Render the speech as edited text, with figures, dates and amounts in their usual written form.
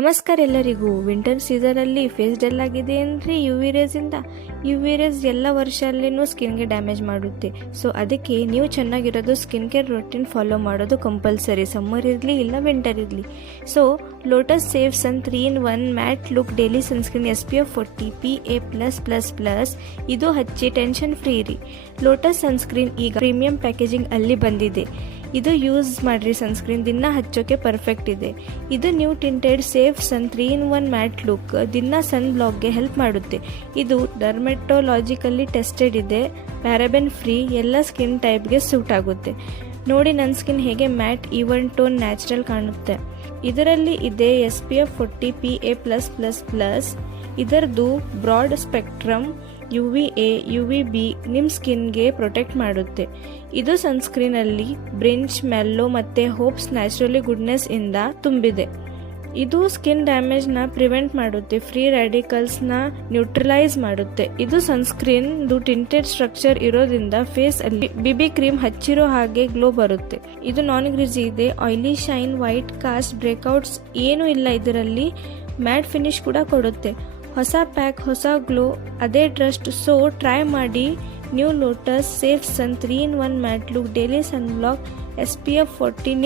ನಮಸ್ಕಾರ ಎಲ್ಲರಿಗೂ. ವಿಂಟರ್ ಸೀಸನಲ್ಲಿ ಫೇಸ್ ಡಲ್ ಆಗಿದೆ ಅಂದರೆ ಯು ವಿ ರೇಸ್ ಎಲ್ಲ ವರ್ಷಲ್ಲೂ ಸ್ಕಿನ್ಗೆ ಡ್ಯಾಮೇಜ್ ಮಾಡುತ್ತೆ. ಸೊ ಅದಕ್ಕೆ ನೀವು ಚೆನ್ನಾಗಿರೋದು ಸ್ಕಿನ್ ಕೇರ್ ರೊಟೀನ್ ಫಾಲೋ ಮಾಡೋದು ಕಂಪಲ್ಸರಿ, ಸಮ್ಮರ್ ಇರಲಿ ಇಲ್ಲ ವಿಂಟರ್ ಇರಲಿ. ಸೊ ಲೋಟಸ್ ಸೇಫ್ ಸನ್ 3-in-1 mat look daily sunscreen SPF 40 PA+++. ಇದು ಹಚ್ಚಿ ಟೆನ್ಷನ್ ಫ್ರೀ ಇರಿ. ಲೋಟಸ್ ಸನ್ಸ್ಕ್ರೀನ್ ಈಗ ಪ್ರೀಮಿಯಂ ಪ್ಯಾಕೇಜಿಂಗ್ ಅಲ್ಲಿ ಬಂದಿದೆ. ಇದು ಯೂಸ್ ಮಾಡ್ರಿ, ಸನ್ಸ್ಕ್ರೀನ್ ದಿನ ಹಚ್ಚೋಕೆ ಪರ್ಫೆಕ್ಟ್ ಇದೆ. ಇದು ನ್ಯೂ ಟಿಂಟೆಡ್ ಸೇಫ್ ಸನ್ 3-in-1 ಮ್ಯಾಟ್ ಲುಕ್ ದಿನ ಸನ್ ಬ್ಲಾಕ್ಗೆ ಹೆಲ್ಪ್ ಮಾಡುತ್ತೆ. ಇದು ಡರ್ಮೆಟೊಲಾಜಿಕಲಿ ಟೆಸ್ಟೆಡ್ ಇದೆ, ಪ್ಯಾರಾಬೆನ್ ಫ್ರೀ, ಎಲ್ಲ ಸ್ಕಿನ್ ಟೈಪ್ಗೆ ಸೂಟ್ ಆಗುತ್ತೆ. ನೋಡಿ ನನ್ನ ಸ್ಕಿನ್ ಹೇಗೆ ಮ್ಯಾಟ್ ಈವನ್ ಟೋನ್ ನ್ಯಾಚುರಲ್ ಕಾಣುತ್ತೆ. ಇದರಲ್ಲಿ ಇದೆ SPF 40 PA+++. ಇದರದು ಬ್ರಾಡ್ ಸ್ಪೆಕ್ಟ್ರಮ್ UVA UVB ನಿಮ್ಮ ಸ್ಕಿನ್ಗೆ ಪ್ರೊಟೆಕ್ಟ್ ಮಾಡುತ್ತೆ. ಇದು ಸನ್ಸ್ಕ್ರೀನಲ್ಲಿ ಬ್ರಿಂಚ್, ಮೆಲ್ಲೋ ಮತ್ತು ಹೋಪ್ಸ್ ನ್ಯಾಚುರಲಿ ಗುಡ್ನೆಸ್ ಇಂದ ತುಂಬಿದೆ. ಇದು ಸ್ಕಿನ್ ಡ್ಯಾಮೇಜ್ನ ಪ್ರಿವೆಂಟ್ ಮಾಡುತ್ತೆ, ಫ್ರೀ ರ್ಯಾಡಿಕಲ್ಸ್ನ ನ್ಯೂಟ್ರಲೈಸ್ ಮಾಡುತ್ತೆ. ಇದು ಸನ್ಸ್ಕ್ರೀನ್ದು ಟಿಂಟೆಡ್ ಸ್ಟ್ರಕ್ಚರ್ ಇರೋದ್ರಿಂದ ಫೇಸ್ ಅಲ್ಲಿ BB ಕ್ರೀಮ್ ಹಚ್ಚಿರೋ ಹಾಗೆ ಗ್ಲೋ ಬರುತ್ತೆ. ಇದು ನಾನ್ ಗ್ರೀಸಿ ಇದೆ, oily, shine, white cost, breakouts ಏನೂ ಇಲ್ಲ. ಇದರಲ್ಲಿ ಮ್ಯಾಟ್ ಫಿನಿಶ್ ಕೂಡ ಕೊಡುತ್ತೆ. ಹೊಸ ಪ್ಯಾಕ್, ಹೊಸ ಗ್ಲೋ, ಅದೇ ಟ್ರಸ್ಟ್. ಸೊ ಟ್ರೈ ಮಾಡಿ ನ್ಯೂ ಲೋಟಸ್ ಸೇಫ್ ಸನ್ 3-in-1 ಮ್ಯಾಟ್ ಲುಕ್ ಡೈಲಿ ಸನ್ ಬ್ಲಾಕ್ SPF 40.